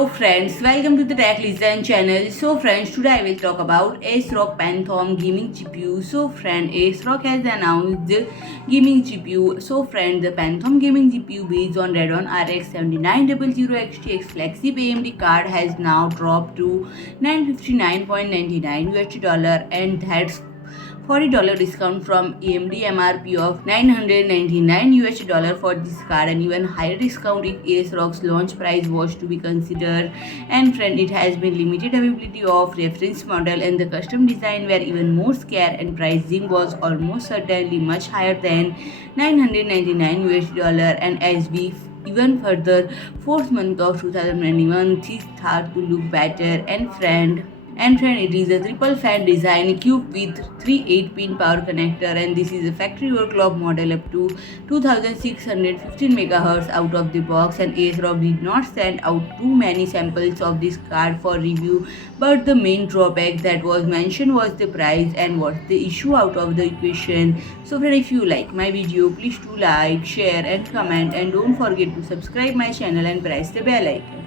Hello friends, welcome to the Tech Listen channel. So friends, today I will talk about ASRock Phantom gaming GPU. So friend, ASRock has announced the gaming GPU. So friend, the Phantom gaming GPU based on Radeon RX 7900 XTX flagship AMD card has now dropped to $959.99 and that's $40 discount from AMD MRP of $999 for this card, and even higher discount if ASRock's launch price was to be considered. And friend, it has been limited availability of reference model and the custom design were even more scarce, and pricing was almost certainly much higher than $999. And as we even further fourth month of 2021 things start to look better. And friend, it is a triple fan design equipped with three 8-pin power connector, and this is a factory overclock model up to 2615 MHz out of the box. And ASRock did not send out too many samples of this card for review, but the main drawback that was mentioned was the price. And what's the issue out of the equation? So friend, if you like my video, please do like, share and comment, and don't forget to subscribe my channel and press the bell icon.